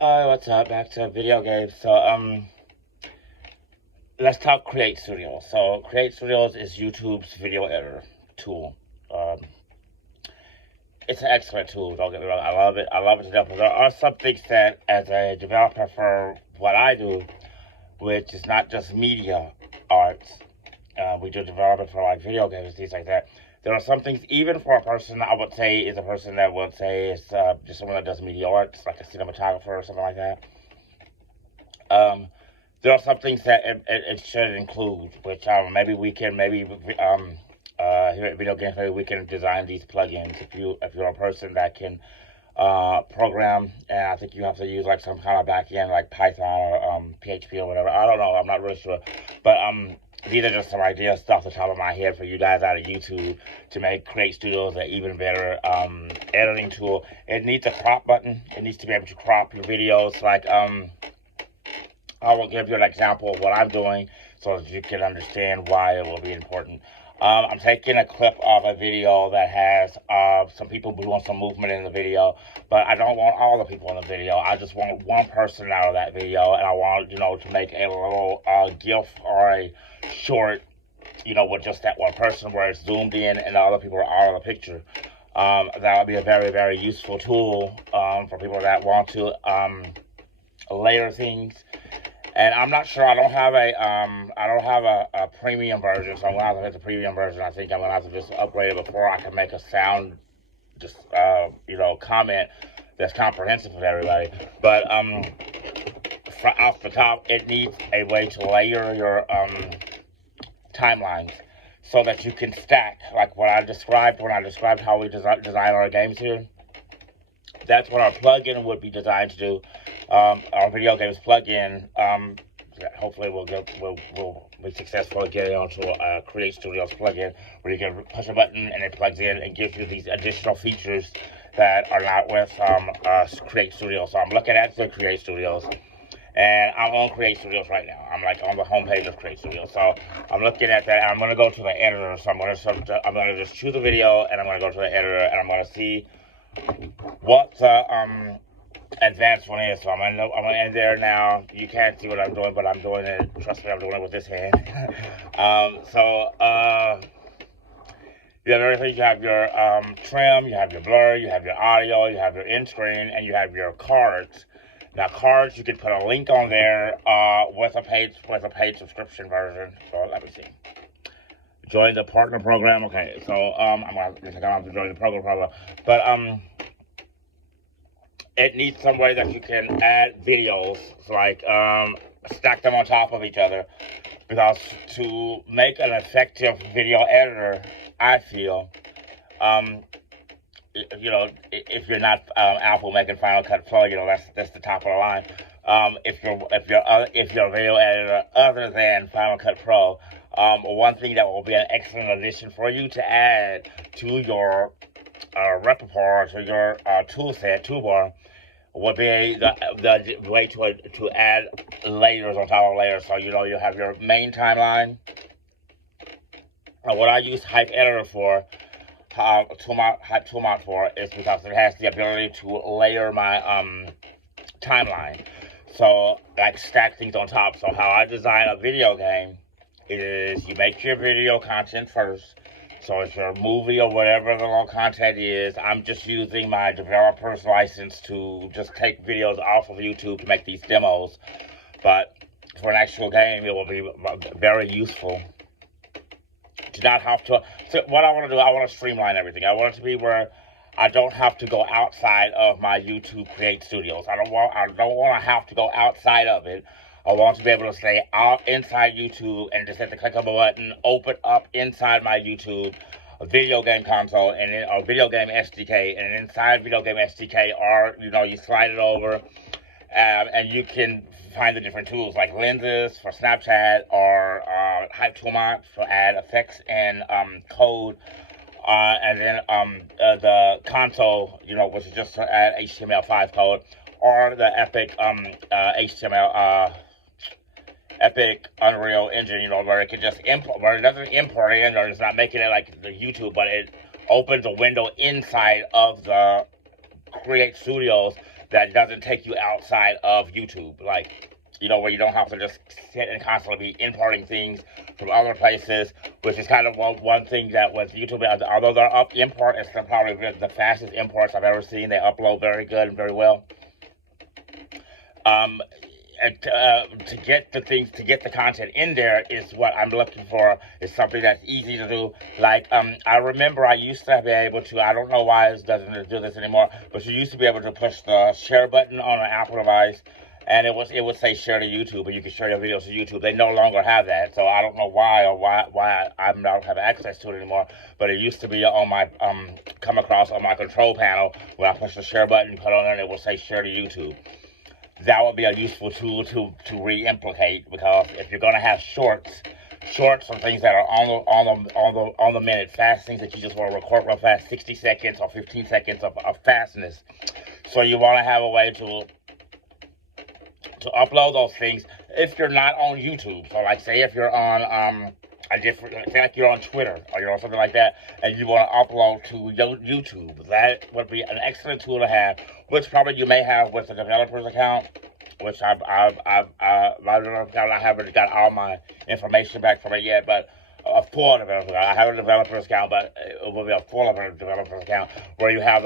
What's up? Back to video games. Let's talk Create Studios. So, Create Studios is YouTube's video editor tool. Um, it's an excellent tool. Don't get me wrong. I love it. I love it to death. But there are some things that, as a developer for what I do, which is not just media arts, we do development for like video games, things like that. There are some things, even for a person I would say is a person that would say is just someone that does media arts, like a cinematographer or something like that. Um, there are some things that it should include, which maybe we can here at Video Games maybe we can design these plugins if you're a person that can program, and I think you have to use like some kind of backend like Python or PHP or whatever. I don't know. I'm not really sure, but these are just some ideas off the top of my head for you guys out of YouTube to make Create Studios an even better editing tool. It needs a crop button. It needs to be able to crop your videos like I will give you an example of what I'm doing so that you can understand why it will be important. I'm taking a clip of a video that has some people doing some movement in the video, but I don't want all the people in the video. I just want one person out of that video, and I want, to make a little GIF or a short, with just that one person where it's zoomed in and the other people are out of the picture. That would be a very, very useful tool for people that want to layer things. And I'm not sure. I don't have a premium version, so I'm gonna have to hit the premium version. I think I'm gonna have to just upgrade it before I can make a sound, just comment that's comprehensive for everybody. But off the top, it needs a way to layer your timelines so that you can stack, like what I described when I described how we design our games here. That's what our plugin would be designed to do. Our video games plugin, hopefully we'll be successful at getting onto a Create Studios plugin where you can push a button and it plugs in and gives you these additional features that are not with Create Studios. So I'm looking at the Create Studios, and I'm on Create Studios right now. I'm like on the homepage of Create Studios. So I'm looking at that, and I'm going to go to the editor. So I'm going to just choose a video, and I'm going to go to the editor, and I'm going to see what the advanced one is. So I'm in there now. You can't see what I'm doing, but I'm doing it. Trust me, I'm doing it with this hand. You have everything. You have your trim, you have your blur, you have your audio, you have your end screen, and you have your cards. Now, cards, you can put a link on there with a paid subscription version. So let me see. Join the partner program. Okay, so I'm gonna have to join the program, but it needs some way that you can add videos, like stack them on top of each other, because to make an effective video editor, I feel, if you're not Apple making Final Cut Pro, that's the top of the line. If you're a video editor other than Final Cut Pro, one thing that will be an excellent addition for you to add to your repertoire, to your toolbar, would be the way to add layers on top of layers. So you have your main timeline. What I use Hype Editor for, Hype Toolmount for, is because it has the ability to layer my timeline. So like stack things on top. So how I design a video game is you make your video content first. So it's your movie or whatever the little content is. I'm just using my developer's license to just take videos off of YouTube to make these demos. But for an actual game, it will be very useful to not have to. So what I want to do, I want to streamline everything. I want it to be where I don't have to go outside of my YouTube Create Studios. I don't want to have to go outside of it. I want to be able to stay out inside YouTube and just hit the click of a button, open up inside my YouTube a video game console and then a video game SDK, and inside video game SDK, or you slide it over, and you can find the different tools like lenses for Snapchat or Hype Toolmount for add effects and code. And then the console, which is just to add HTML5 code, or the Epic Epic Unreal Engine, where it can just import, where it doesn't import in, or it's not making it like the YouTube, but it opens a window inside of the Create Studios that doesn't take you outside of YouTube. Like, you know, where you don't have to just sit and constantly be importing things from other places, which is kind of one thing that with YouTube, although they're up import, it's probably the fastest imports I've ever seen. They upload very good and very well. To get the things, to get the content in there is what I'm looking for, is something that's easy to do. Like, I remember I used to be able to, I don't know why it doesn't do this anymore, but you used to be able to push the share button on an Apple device, and it would say share to YouTube, and you can share your videos to YouTube. They no longer have that, so I don't know why, or why I don't have access to it anymore. But it used to be on my come across on my control panel. When I push the share button, you put it on there, and it will say share to YouTube. That would be a useful tool to re-implicate, because if you're going to have shorts are things that are on the minute, fast things that you just want to record real fast, 60 seconds or 15 seconds of fastness. So you want to have a way to upload those things if you're not on YouTube. So, like, say if you're on say like you're on Twitter or you're on something like that, and you want to upload to YouTube, that would be an excellent tool to have, which probably you may have with the developer's account, which my developer's account, I haven't got all my information back from it yet, but a full developer account. I have a developer's account, but it will be a full developer's account where you have